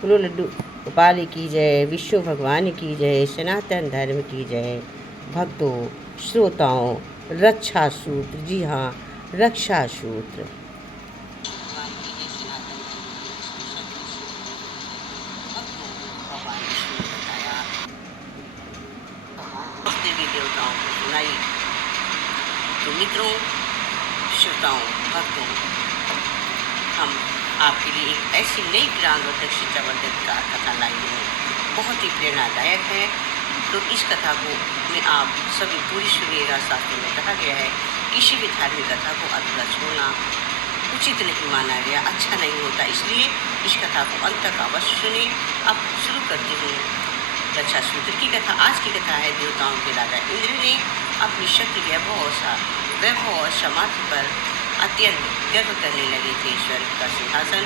बोलो लड्डू गोपाल की जय, विष्णु भगवान की जय, सनातन धर्म की जय। भक्तों, श्रोताओं, रक्षा सूत्र, जी हाँ, रक्षा सूत्र। देवी देवताओं को सुनाई। तो मित्रों, श्रोताओं, भक्तों, हम आपके लिए एक ऐसी नई ज्ञानवर्धक शिक्षावर्धक कथा लाई हैं, बहुत ही प्रेरणादायक है। तो इस कथा को में आप सभी पूरी सुनिएगा। शास्त्रों में कहा गया है किसी भी धार्मिक कथा को अधूरा छोड़ना उचित नहीं माना गया, अच्छा नहीं होता। इसलिए इस कथा को अंत तक अवश्य सुने। अब शुरू करते हैं रक्षा सूत्र की कथा। आज की कथा है देवताओं के राजा इंद्र ने अपनी शक्ति वैभव और सामर्थ्य पर अत्यंत गर्व करने लगे थे। स्वर्ग का सिंहासन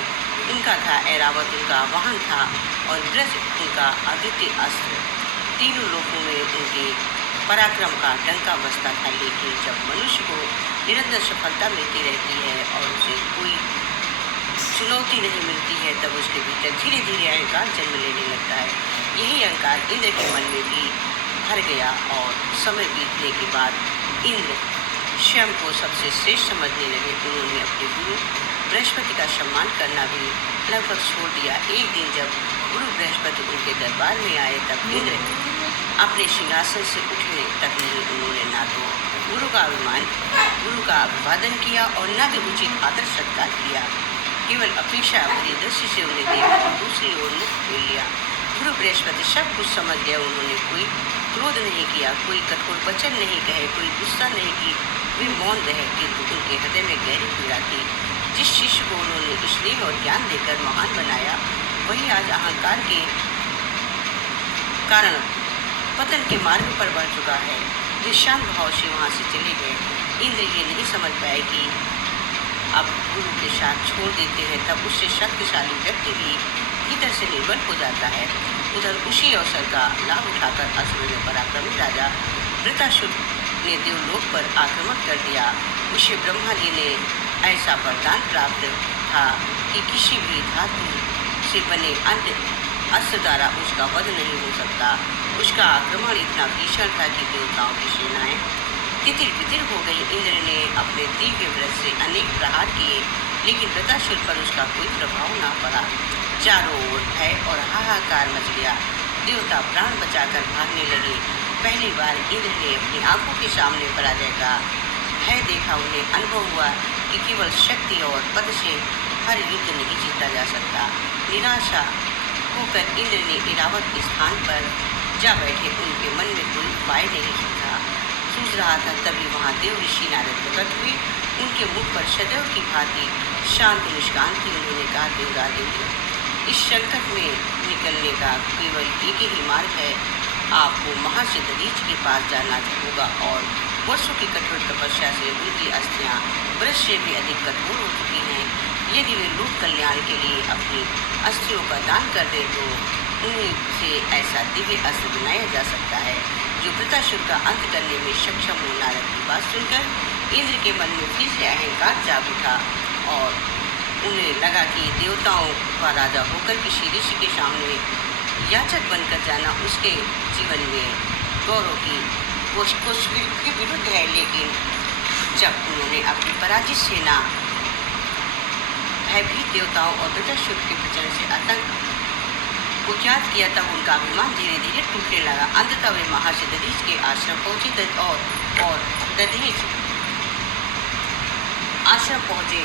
उनका था, ऐरावत उनका वाहन था और ब्रज उनका अद्वितीय अस्त्र। तीनों लोकों में उनके पराक्रम का डंका बजता था। लेकिन जब मनुष्य को निरंतर सफलता मिलती रहती है और उसे कोई चुनौती नहीं मिलती है, तब उसके भीतर धीरे धीरे अहंकार जन्म लेने लगता है। यही अहंकार इंद्र के मन में भी भर गया और समय बीतने के बाद इंद्र स्वयं को सबसे श्रेष्ठ समझने लगे। उन्होंने अपने गुरु बृहस्पति का सम्मान करना भी लगभग छोड़ दिया। एक दिन जब गुरु बृहस्पति उनके दरबार में आए, तब इंद्र अपने सिंहासन से उठने तक नहीं। उन्होंने ना तो गुरु का अभिवादन किया और न भी उचित आदर सत्कार किया। केवल अपेक्षा भरी दृष्टि से उन्हें देखा और दूसरी ओर मुख खोल लिया। गुरु बृहस्पति सब कुछ समझ गए। उन्होंने कोई क्रोध नहीं किया, कोई कठोर वचन नहीं कहे, कोई गुस्सा नहीं की, वे मौन रहे। किंतु उनके हृदय में गहरी पीड़ा थी। जिस शिष्य को उन्होंने स्नेह और ज्ञान देकर महान बनाया, वही आज अहंकार के कारण पतन के मार्ग पर बढ़ चुका है। वे शांत भाव से वहाँ से चले गए। इंद्र ये नहीं समझ पाए कि अब गुरु के साथ छोड़ देते हैं, तब उससे शक्तिशाली व्यक्ति भी भीतर से निर्बल हो जाता है। उधर उसी अवसर का लाभ उठाकर असुर में पराक्रमी राजा वृत्रासुर ने देवलोक पर आक्रमण कर दिया। उसे ब्रह्मा जी ने ऐसा वरदान प्राप्त था कि किसी भी धातु से बने अन्य अस्त्र द्वारा उसका वध नहीं हो सकता। उसका आक्रमण इतना भीषण था कि देवताओं की सेनाएं तितिर-बितिर हो गई। इंद्र ने अपने दिव्य व्रत से अनेक प्रहार किए, लेकिन वृत्रासुर पर उसका कोई प्रभाव न पड़ा। चारों ओर भय और हाहाकार मच गया। देवता प्राण बचाकर भागने लगे। पहली बार इंद्र ने अपनी आंखों के सामने पराजय का भय देखा। उन्हें अनुभव हुआ कि केवल शक्ति और पद से हर युद्ध नहीं जीता जा सकता। निराशा होकर इंद्र ने ऐरावत स्थान पर जा बैठे। उनके मन में कोई उपाय नहीं सूझ रहा था। तभी वहाँ देव ऋषि नारद प्रकट हुए। उनके मुख पर सदैव की भांति शांत मुस्कान थी। उन्होंने कहा, देवराज, इस संकट में निकलने का केवल एक ही मार्ग है। आपको महर्षि दधीच के पास जाना होगा और वर्षों की कठोर तपस्या से उनकी अस्थियाँ ब्रज से भी अधिक कठोर हो चुकी हैं। यदि वे लोक कल्याण के लिए अपनी अस्थियों का दान कर दे तो उन्हीं से ऐसा दिव्य अस्त्र बनाया जा सकता है जो वृत्रासुर का अंत करने में सक्षम हो। नारद की बात सुनकर इंद्र के मन में फिर से अहंकार जाग उठा और उन्हें लगा कि देवताओं का राजा होकर किसी ऋषि के सामने याचक बनकर जाना उसके जीवन में गौरव की कोशिश के विरुद्ध है। लेकिन जब उन्होंने अपनी पराजित सेना भयभीत देवताओं और वृत्रासुर के वचन से आतंक को याद किया, तब उनका अभिमान धीरे धीरे टूटने लगा। अंततः वे महर्षि दधीच के आश्रम पहुँचे और दधीच आश्रम पहुँचे।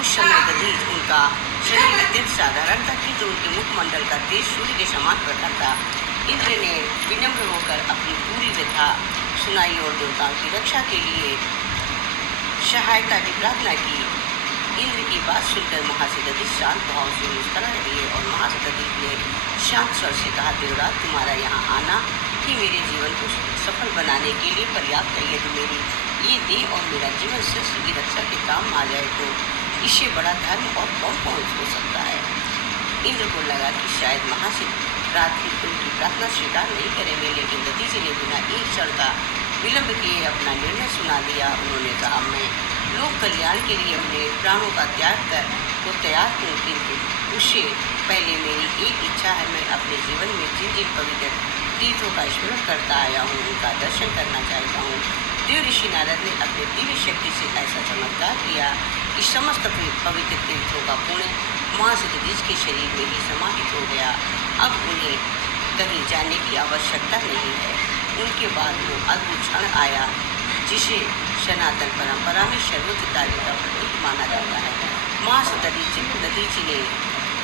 उस समय दधीच उनका शरीर अत्यंत साधारण था, किंतु उनके मुखमंडल का तेज सूर्य के समान प्रखर था। इंद्र ने विनम्र होकर अपनी पूरी व्यथा सुनाई और देवताओं की रक्षा के लिए सहायता की प्रार्थना की। इंद्र की बात सुनकर महर्षि दधीच शांत भाव से मुस्कुरा रहे और महर्षि दधीच ने शांत स्वर से कहा, देवराज, तुम्हारा यहाँ आना ही मेरे जीवन को सफल बनाने के लिए पर्याप्त है। यदि मेरी ये देह और मेरा जीवन सृष्टि की रक्षा के काम आ जाए तो इससे बड़ा धर्म और कौन हो सकता है। इंद्र को लगा कि शायद महर्षि उनकी प्रार्थना स्वीकार नहीं करेंगे, लेकिन दधीच ने बिना एक क्षण का विलंब किए अपना निर्णय सुना दिया। उन्होंने कहा, मैं लोक कल्याण के लिए अपने प्राणों का त्याग कर को तैयार हूँ, किंतु उससे पहले मेरी एक इच्छा है, मैं अपने जीवन में जिन जिन पवित्र तीर्थों का स्मरण करता आया हूँ उनका दर्शन करना चाहता हूँ। देव ऋषि नारद ने अपने दिव्य शक्ति से ऐसा चमत्कार किया कि समस्त पवित्र तीर्थों का पुण्य महासतदीज के शरीर में ही समाहित हो गया। अब उन्हें कहीं जाने की आवश्यकता नहीं है। उनके बाद वो अद्भुत क्षण आया जिसे सनातन परंपरा में सर्वोच्च कार्य का प्रतीक माना जाता है। महासतदीज जी ने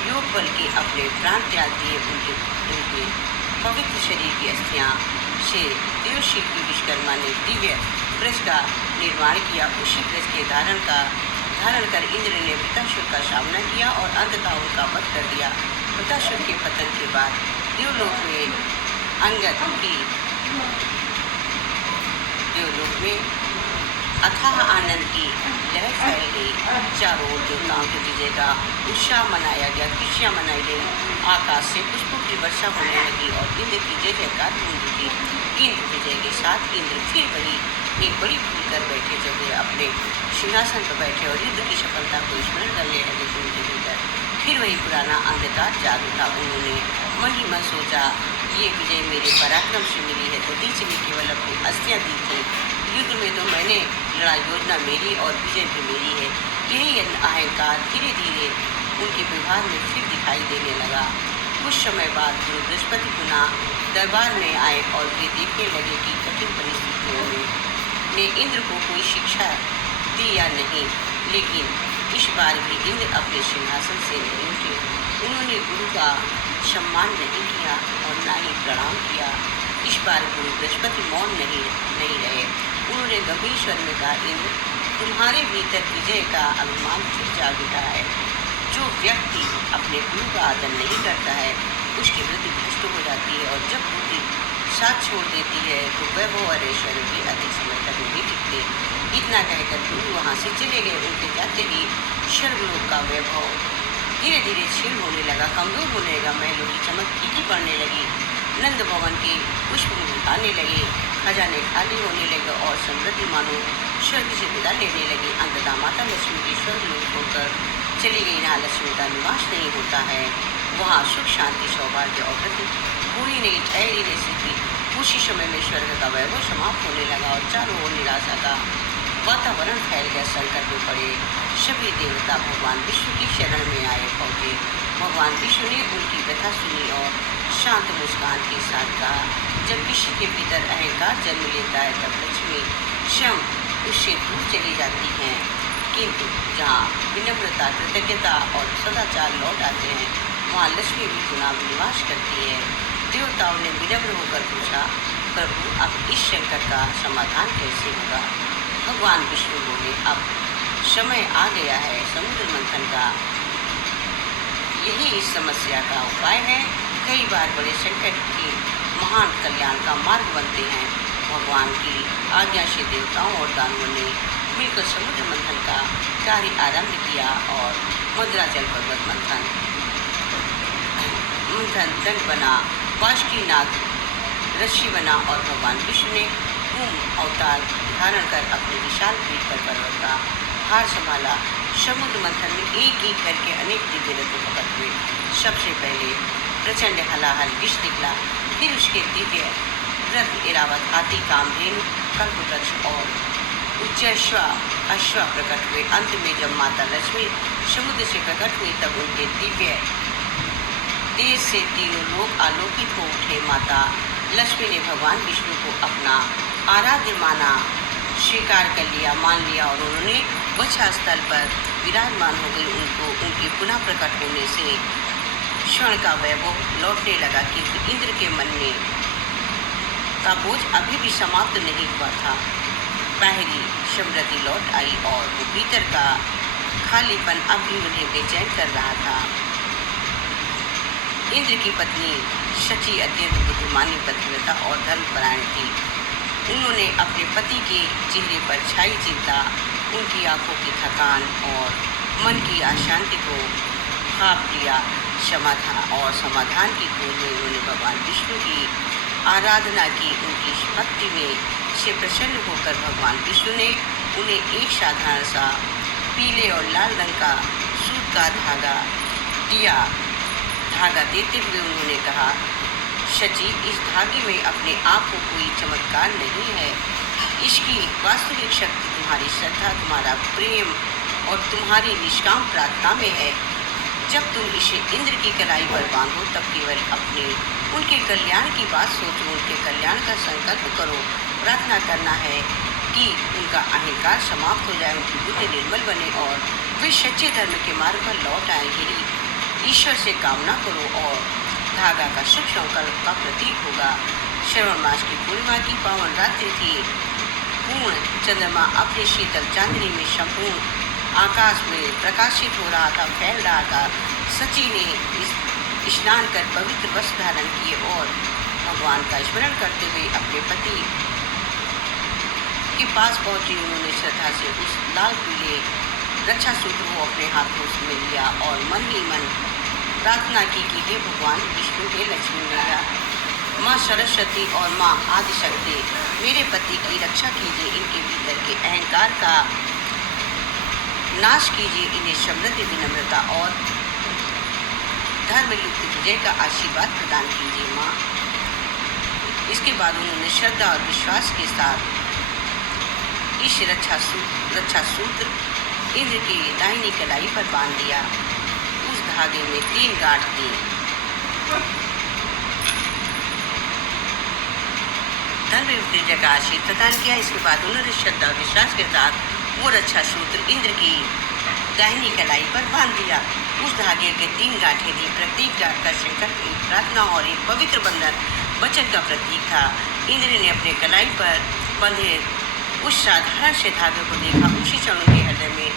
योग बल के अपने प्राण त्याग दिए। उनके पवित्र शरीर की अस्थियां से देव शिल्पी विश्वकर्मा ने दिव्य ब्रज का निर्माण किया। उसी ब्रज के धारण कर इंद्र ने वृतासुर का सामना किया और अंततः उनका वध कर दिया। वृतासुर के पतन के बाद देवलोक में अथाह आनंद की लहर फैल गई। चारों ओर देवताओं के विजय का उत्साह मनाया गया, खुशियाँ मनाई गई। आकाश से पुष्पों की वर्षा होने लगी और इंद्र की जय जयकार गूंज उठी। किंतु विजय के साथ इंद्र फिर एक बड़ी भूल कर बैठे। जब वे अपने सिंहासन पर बैठे और युद्ध की सफलता को स्मरण करने लगे तो उनके भीतर फिर वही पुराना अंधकार जाग उठा। उन्होंने मन ही मन सोचा, ये विजय मेरे पराक्रम से मिली है। दधीचि ने केवल अपनी अस्थियां दी थी, युद्ध में तो मैंने लड़ा, योजना मेरी और विजय भी मेरी है। यही अहंकार धीरे धीरे उनके व्यवहार में फिर दिखाई देने लगा। कुछ समय बाद गुरु बृहस्पति पुनः दरबार में आए और वे देखने लगे कि कठिन परिस्थितियों में इंद्र को कोई शिक्षा दी या नहीं, लेकिन इस बार भी इंद्र अपने सिंहासन से नहीं उठे। उन्होंने गुरु का सम्मान नहीं किया और न ही प्रणाम किया। इस बार गुरु बृहस्पति मौन नहीं रहे। उन्होंने गंभीर स्वर में कहा, इंद्र, तुम्हारे भीतर विजय का अभिमान फिर जाग उठा है। जो व्यक्ति अपने गुरु का आदर नहीं करता है उसकी वृत्ति भ्रष्ट हो जाती है और जब बुद्धि साथ छोड़ देती है तो वैभव और ऐश्वर्य भी अधिक समय तक नहीं टिकते। इतना कहकर गुरु वहाँ से चले गए। उनके जाते ही स्वर्गलोक का वैभव धीरे धीरे क्षीण होने लगा, कमजोर होने लगा। महलों की चमक फीकी पड़ने लगी, नंद भवन के पुष्प मुरझाने लगे, खजाने खाली होने लगे और समृद्धि मानो स्वर्ग से विदा लेने लगी। अंततः माता लक्ष्मी की स्वर्गलोक होकर चली गई। यहाँ लक्ष्मी का निवास नहीं होता है, वहाँ सुख शांति सौभाग्य और वृद्धि पूरी नहीं, ठहरी नहीं सकती। उसी समय में स्वर्ग का वैभव समाप्त होने लगा और चारों ओर निराशा का वातावरण फैल गया। संकट में पड़े सभी देवता भगवान विष्णु की शरण में आए पहुँचे। भगवान विष्णु ने उनकी व्यथा सुनी और शांत मुस्कान के साथ कहा, जब किसी के भीतर अहंकार जन्म लेता है तब लक्ष्मी स्वयं उससे दूर चली जाती हैं, किंतु जहाँ विनम्रता, कृतज्ञता और सदाचार लौट आते हैं वहाँ लक्ष्मी भी पुनः निवास करती है। देवताओं ने विनम्र होकर पूछा, प्रभु अब इस संकट का समाधान कैसे होगा? भगवान विष्णु बोले, अब समय आ गया है समुद्र मंथन का, यही इस समस्या का उपाय है। कई बार बड़े संकट के महान कल्याण का मार्ग बनते हैं। भगवान की आज्ञा से देवताओं और दानवों ने मिलकर समुद्र मंथन का कार्य आरंभ किया और मद्राचल पर्वत मंथन दंड बना, बासुकीनाथ ऋषि बना और भगवान विष्णु ने कूर्म अवतार धारण कर अपने विशाल पीठ पर पर्वत का भार संभाला। समुद्र मंथन में एक एक करके अनेक दिव्य रत्न प्रकट हुए। सबसे पहले प्रचंड हलाहल विष निकला, फिर उसके दिव्य रत्न इरावत, हाथी, कामधेनु, कल्पवृक्ष और अश्वा प्रकट हुए। अंत में जब माता लक्ष्मी समुद्र से प्रकट हुई तब उनके दिव्य तेज से तीनों लोग आलोकित हो उठे। माता लक्ष्मी ने भगवान विष्णु को अपना आराध्य माना, स्वीकार कर लिया, मान लिया और उन्होंने वक्षा स्थल पर विराजमान हो गई। उनके पुनः प्रकट होने से क्षण का वैभव लौटने लगा, किंतु इंद्र के मन में का बोझ अभी भी समाप्त नहीं हुआ था। बाहरी समृद्धि लौट आई और वो भीतर का खालीपन अब भी उन्हें बेचैन कर रहा था। इंद्र की पत्नी शची अत्यंत बुद्धिमानी, पतिव्रता और धर्मपरायण थी। उन्होंने अपने पति के चेहरे पर छाई चिंता, उनकी आंखों की थकान और मन की अशांति को भाप लिया। समाधान की खोज में उन्होंने भगवान विष्णु की आराधना की। उनकी भक्ति में से प्रसन्न होकर भगवान विष्णु ने उन्हें एक साधारण सा पीले और लाल रंग का सूत उसका धागा दिया। धागा देते हुए उन्होंने कहा, शची, इस धागे में अपने आप को कोई चमत्कार नहीं है। इसकी वास्तविक शक्ति तुम्हारी श्रद्धा, तुम्हारा प्रेम और तुम्हारी निष्काम प्रार्थना में है। जब तुम इसे इंद्र की कलाई पर बांधो तब केवल अपने उनके कल्याण की बात सोचो, उनके कल्याण का संकल्प करो। प्रार्थना करना है कि उनका अहंकार समाप्त हो जाए, उनकी बुद्धि निर्मल बने और वे सच्चे धर्म के मार्ग पर लौट आएंगे। ईश्वर से कामना करो और धागा का शुभ संकल्प का प्रतीक होगा। श्रावण मास की पूर्णिमा की पावन रात्रि थी। पूर्ण चंद्रमा अपने शीतल चांदनी में संपूर्ण आकाश में प्रकाशित हो रहा था, फैल रहा था। सची ने स्नान कर पवित्र वस्त्र धारण किए और भगवान का स्मरण करते हुए अपने पति के पास पहुंची। उन्होंने श्रद्धा से उस लाल पीले रक्षा सूत्र को अपने हाथों में लिया और मन ही मन प्रार्थना की कि हे भगवान विष्णु, हे लक्ष्मी मैया, माँ सरस्वती और माँ आदिशक्ति, मेरे पति की रक्षा कीजिए। इनके भीतर के अहंकार का नाश कीजिए। इन्हें समृद्धि, विनम्रता और धर्मयुक्त विजय का आशीर्वाद प्रदान कीजिए माँ। इसके बाद उन्होंने श्रद्धा और विश्वास के साथ इस रक्षा सूत्र इंद्र की दाहिनी कलाई पर बांध दिया। उस धागे में 3 गांठ दी। धर्मयुक्त विजय का आशीर्वाद प्रदान किया। इसके बाद उन्होंने श्रद्धा और विश्वास के साथ वो रक्षा सूत्र इंद्र की दाहिनी कलाई पर बांध दिया। उस धागे के 3 गांठें दी। प्रत्येक गांठ का संकल्प एक प्रार्थना और एक पवित्र बंधन वचन का प्रतीक था। इंद्र ने अपने कलाई पर बंधे उस साधारण से धागे को देखा। उसी क्षण उनके हृदय में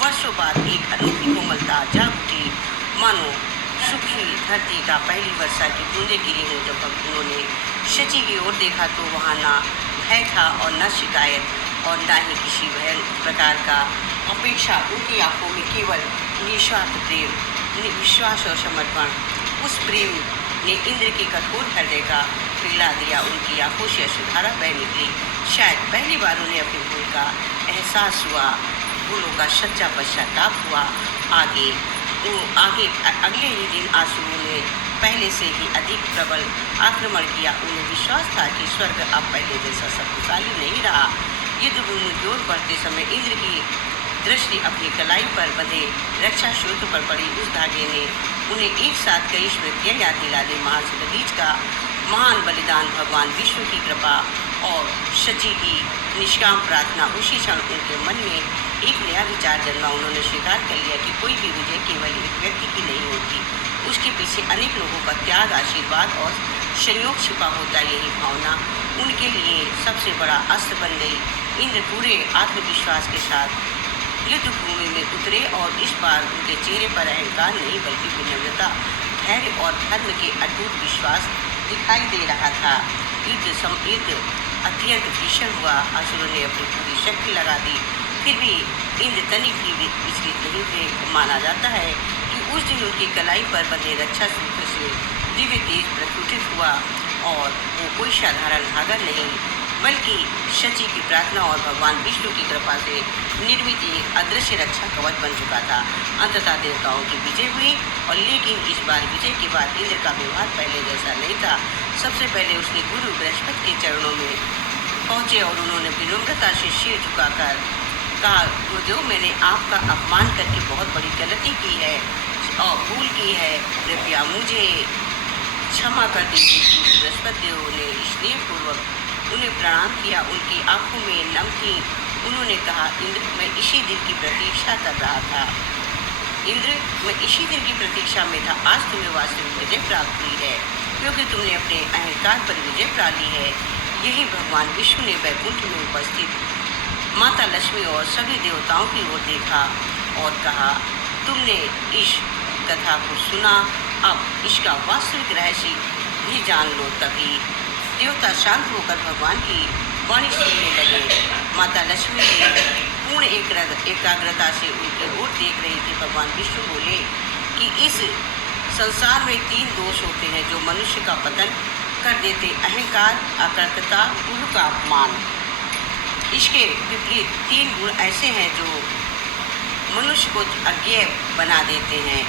वर्षों बाद एक अनोखी कोमलता जाग उठी, मानो सूखी धरती का पहली वर्षा की बूंदें गिरी हो। जब उन्होंने शची की ओर देखा तो वहाँ ना भय था और न शिकायत और न ही किसी प्रकार का अपेक्षा। उनकी आंखों में केवल निस्वार्थ प्रेम, विश्वास और समर्पण। उस प्रेम ने इंद्र के कठोर हृदय का पिघला दिया। उनकी आंखों से अश्रुधारा बह निकली। शायद पहली बार उन्हें अपनी भूल का एहसास हुआ, भूलों का सच्चा पश्चाताप हुआ। अगले ही दिन आंसुओं ने पहले से ही अधिक प्रबल आक्रमण किया। उन्हें विश्वास था कि स्वर्ग अब पहले जैसा शक्तिशाली नहीं रहा। युद्धभूमि की ओर बढ़ते समय इंद्र की दृष्टि अपनी कलाई पर बंधे रक्षा सूत्र पर पड़ी। उस धागे ने उन्हें एक साथ कई स्मृतियाँ याद दिला दी। महर्षि दधीच का महान बलिदान, भगवान विष्णु की कृपा और शची की निष्काम प्रार्थना। उसी क्षण उनके मन में एक नया विचार जन्मा। उन्होंने स्वीकार कर लिया कि कोई भी विजय केवल एक व्यक्ति की नहीं होती, उसके पीछे अनेक लोगों का त्याग, आशीर्वाद और संयोग छिपा होता। यही भावना उनके लिए सबसे बड़ा अस्त्र बन गई। इंद्र पूरे आत्मविश्वास के साथ युद्ध भूमि में उतरे और इस बार उनके चेहरे पर अहंकार नहीं बल्कि विनम्रता, धैर्य और धर्म के अटूट विश्वास दिखाई दे रहा था। युद्ध अत्यंत भीषण हुआ। असुरों ने अपनी पूरी शक्ति लगा दी, फिर भी इंद्र तनिक भी विचलित नहीं हुए। माना जाता है कि उस दिन उनकी कलाई पर बंधे रक्षा सूत्र से दिव्य तेज प्रस्फुटित हुआ और वो कोई साधारण धागा नहीं बल्कि शची की प्रार्थना और भगवान विष्णु की कृपा से निर्मित एक अदृश्य रक्षा कवच बन चुका था। अंततः देवताओं की विजय हुई और लेकिन इस बार विजय के बाद इंद्र का व्यवहार पहले जैसा नहीं था। सबसे पहले उसने गुरु बृहस्पति के चरणों में पहुँचे और उन्होंने विनम्रता से सिर झुकाकर कहा, गुरुदेव, मैंने आपका अपमान करके बहुत बड़ी गलती की है और भूल की है, कृपया मुझे क्षमा कर दीजिए। गुरु बृहस्पति देव ने स्नेहपूर्वक उन्हें प्रणाम किया। उनकी आंखों में नम थी। उन्होंने कहा, इंद्र, मैं इसी दिन की प्रतीक्षा कर रहा था। इंद्र, मैं इसी दिन की प्रतीक्षा में था। आज तुम्हें वास्तविक विजय प्राप्त हुई है क्योंकि तुमने अपने अहंकार पर विजय पा ली है। यही भगवान विष्णु ने वैकुंठ में उपस्थित माता लक्ष्मी और सभी देवताओं की ओर देखा और कहा, तुमने इस कथा को सुना, अब इसका वास्तविक रहस्य भी जान लो। तभी देवता शांत होकर भगवान की वाणी सुनने लगे। माता लक्ष्मी पूर्ण एकाग्रता से उनकी ओर देख रही थी। भगवान विष्णु बोले कि इस संसार में 3 दोष होते हैं जो मनुष्य का पतन कर देते, अहंकार, अकर्तता, गुरु का अपमान। इसके विपरीत 3 गुण ऐसे हैं जो मनुष्य को अज्ञेय बना देते हैं।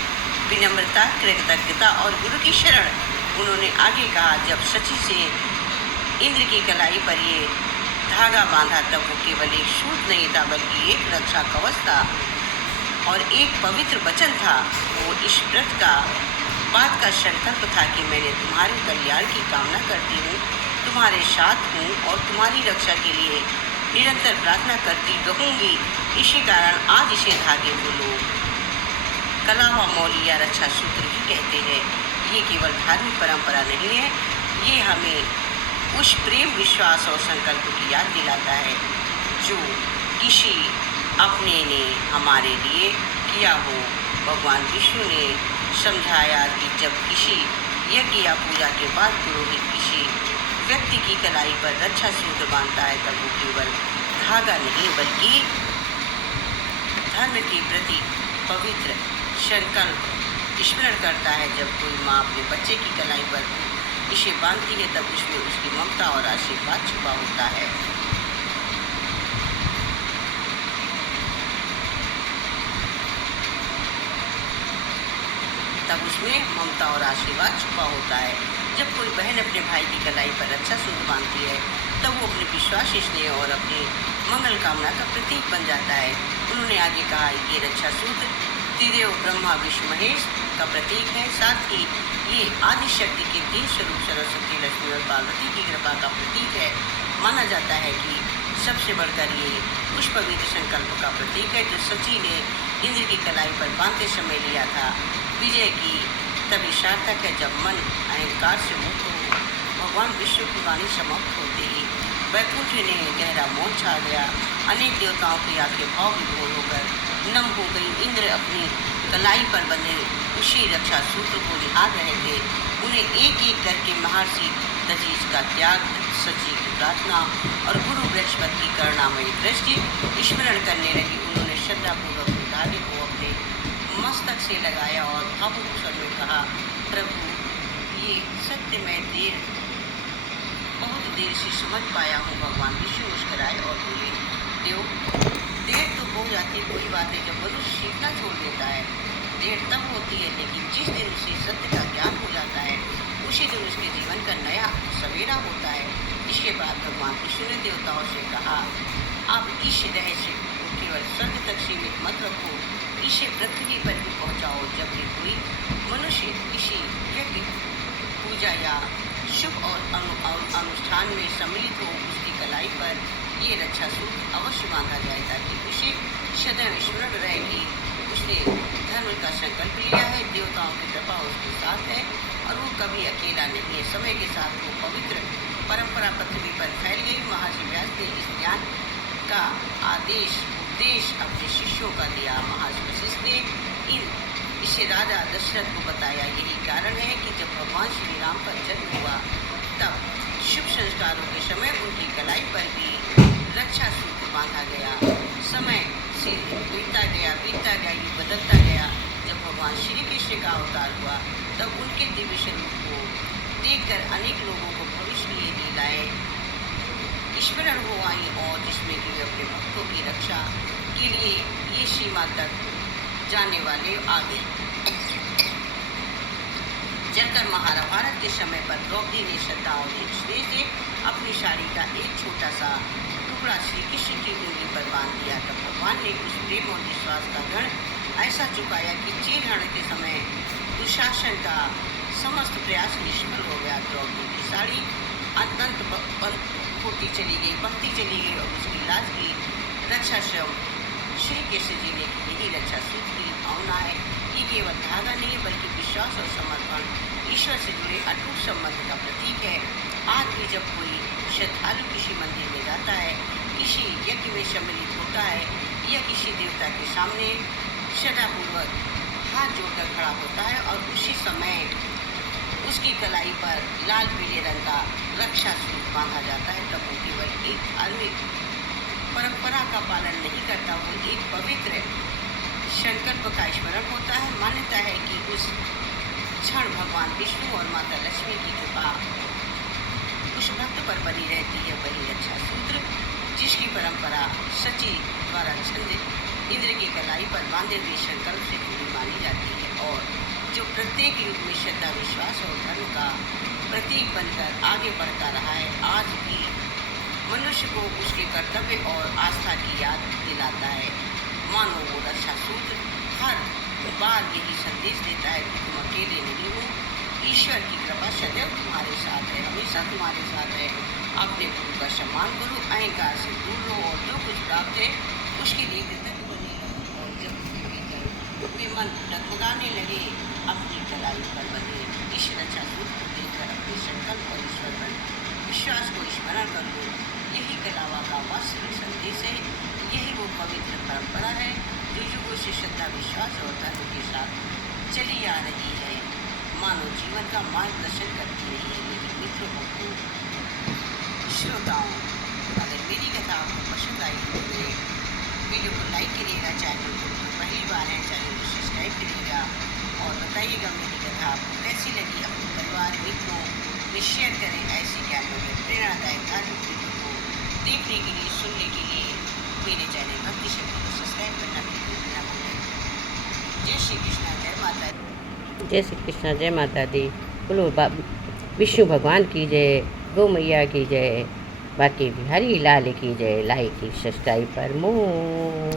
विनम्रता, कृतज्ञता और गुरु की शरण। उन्होंने आगे कहा, जब सची से इंद्र की कलाई पर ये धागा बांधा तब वो केवल एक सूत नहीं था बल्कि एक रक्षा कवच था और एक पवित्र वचन था। वो इस व्रत का बात का संकल्प था कि मैंने तुम्हारे कल्याण की कामना करती हूँ, तुम्हारे साथ हूँ और तुम्हारी रक्षा के लिए निरंतर प्रार्थना करती रहूँगी। इसी कारण आज इसे धागे को लोग कलावा मौली या रक्षा सूत्र ही कहते हैं। ये केवल धार्मिक परंपरा नहीं है, ये हमें उस प्रेम, विश्वास और संकल्प की याद दिलाता है जो किसी अपने ने हमारे लिए किया हो। भगवान विष्णु ने समझाया कि जब किसी यज्ञ या पूजा के बाद पुरोहित किसी व्यक्ति की कलाई पर रक्षा सूत्र बांधता है तब वो केवल धागा नहीं बल्कि धर्म के प्रति पवित्र संकल्प स्मरण करता है। जब कोई माँ अपने बच्चे की कलाई पर इसे बांधती है तब उसमें उसकी ममता और आशीर्वाद छुपा होता है। तब उसमें ममता और आशीर्वाद छुपा होता है। जब कोई बहन अपने भाई की कलाई पर रक्षा सूत्र बांधती है तब वो अपने विश्वास, स्नेह और अपनी मंगल कामना का प्रतीक बन जाता है। उन्होंने आगे कहा, ये रक्षा सूत्र त्रिदेव ब्रह्मा, विष्णु, महेश का प्रतीक है। साथ ही ये आदि शक्ति के 3 स्वरूप सरस्वती, लक्ष्मी और पार्वती की कृपा का प्रतीक है। माना जाता है कि सबसे बढ़कर ये उस पवित्र संकल्प का प्रतीक है जो सची ने इंद्र की कलाई पर बांधते समय लिया था। विजय की तभी सार्थक है जब मन अहंकार से मुक्त हो। भगवान विष्णु की वाणी समाप्त होते ही वैकुंठ ने गहरा मौन छा गया। अनेक देवताओं की आंखें भाव विभोर होकर नम हो गई। इंद्र अपनी कलाई पर बंधे उसी रक्षा सूत्र को निहार रहे थे। उन्हें एक एक करके महर्षि दधीच का त्याग, सची की प्रार्थना और गुरु बृहस्पति की करुणामयी दृष्टि स्मरण करने लगी। उन्होंने श्रद्धापूर्वक धागे को अपने मस्तक से लगाया और भावुक स्वर में कहा, प्रभु, ये सत्य मैं बहुत देर से समझ पाया हूँ। भगवान विष्णु मुस्कुराए और बोले, देर तो हो जाती कोई बात है जब मनुष्य सीखना छोड़ देता है। देर तब होती है लेकिन जिस दिन उसे सत्य का ज्ञान हो जाता है उसी दिन उसके जीवन का नया सवेरा होता है। इसके बाद भगवान विष्णु ने देवताओं से कहा, आप इस रहस्य को केवल स्वर्ग तक सीमित मत रखो, इसे पृथ्वी पर भी पहुँचाओ। जब भी कोई मनुष्य किसी यज्ञ, पूजा या शुभ और अनुष्ठान में सम्मिलित हो उसकी कलाई पर ये रक्षा सूत्र अवश्य बांधा जाए ताकि उसे सदैव स्मरण रहे कि उसने धर्म का संकल्प लिया है, देवताओं की कृपा उसके साथ है और वो कभी अकेला नहीं है। समय के साथ वो पवित्र परंपरा पृथ्वी पर फैल गई। महर्षि व्यास ने इस ज्ञान का उपदेश अपने शिष्यों का दिया। महर्षि वशिष्ठ ने इसे राजा दशरथ को बताया। यही कारण है कि जब भगवान श्री राम का जन्म हुआ तब शुभ संस्कारों के समय उनकी कलाई पर भी रक्षा सूत्र बांधा गया। समय से बीतता गया, युग बदलता गया। जब भगवान श्री कृष्ण का अवतार हुआ तब उनके दिव्य स्वरूप को देखकर अनेक लोगों को भविष्य लिए लीलाएं स्मरण हो आई और जिसमें कि वे अपने भक्तों की रक्षा के लिए ये सीमा तक जाने वाले आ गए। जलकर महाभारत के समय पर द्रौपदी ने श्रद्धा और स्नेह से अपनी साड़ी का एक छोटा सा टुकड़ा श्री कृष्ण की उंगली पर बांध दिया। तब भगवान ने उस प्रेम और विश्वास का गण ऐसा चुकाया कि चीरहरण के समय दुशासन का समस्त प्रयास निष्फल हो गया। द्रौपदी की साड़ी अत्यंत होती चली गई, बढ़ती चली गई और उसकी लाज की रक्षा स्वयं श्री कृष्ण जी ने की। यही रक्षा सूत्र की भावना है। ये केवल धागा नहीं है बल्कि विश्वास और समर्पण, ईश्वर से जुड़े अटूट संबंध का प्रतीक है। आज भी जब कोई श्रद्धालु किसी मंदिर में जाता है, किसी यज्ञ में सम्मिलित होता है या किसी देवता के सामने श्रद्धापूर्वक हाथ जोड़कर खड़ा होता है और उसी समय उसकी कलाई पर लाल पीले रंग का रक्षा सूत्र बांधा जाता है, तब वो केवल एक धार्मिक परंपरा का पालन नहीं करता, वो एक पवित्र संकल्प का स्मरण होता है। मान्यता है कि उस क्षण भगवान विष्णु और माता लक्ष्मी की कृपा उस भक्त पर बनी रहती है। वही रक्षा सूत्र जिसकी परंपरा सची द्वारा छंद इंद्र की कलाई पर बांधे हुए संकल्प से जुड़ी मानी जाती है और जो प्रत्येक युग में श्रद्धा, विश्वास और धर्म का प्रतीक बनकर आगे बढ़ता रहा है, आज भी मनुष्य को उसके कर्तव्य और आस्था की याद दिलाता है। मानो वो रक्षा सूत्र हर बार यही संदेश देता है कि तुम अकेले नहीं हो, ईश्वर की कृपा सदैव तुम्हारे साथ है, हमेशा तुम्हारे साथ है। अपने गुरु का सम्मान करो, अहंकार से दूर रहो और जो कुछ प्राप्त है उसके लिए कृतज्ञ बने रहो। और जब तुम्हें मन डगमगाने लगे, अपनी कलाई पर बने इस रक्षा सूत्र को देखकर अपने संकल्प और ईश्वर पर विश्वास को स्मरण कर लो। यही कलावा का वास्तविक संदेश है। यही वो पवित्र परंपरा है जो युगों से श्रद्धा, विश्वास और धर्म के साथ चली आ रही है, मानव जीवन का मार्गदर्शन करती रही है। लेकिन मित्रों को श्रोताओं, अगर मेरी कथा आपको पसंद आई तो मेरे वीडियो को लाइक करिएगा, चैनल को पहली बार है चैनल को सब्सक्राइब करिएगा और बताइएगा मेरी कथा आपको कैसी लगी। अपने परिवार मित्रों में शेयर करें। ऐसी ज्ञान में प्रेरणादायक धार्मिक वीडियो को देखने के लिए, सुनने के लिए मेरे चैनल भक्ति शक्ति को सब्सक्राइब करना बिल्कुल ना भूलें। जय श्री कृष्णा, जय माता दी। जय श्री कृष्ण, जय माता दी। बोलो विष्णु भगवान की जय, गौ मैया की जय, बाकी बिहारी लाल की जय। लाइक सब्सक्राइब पर मोर।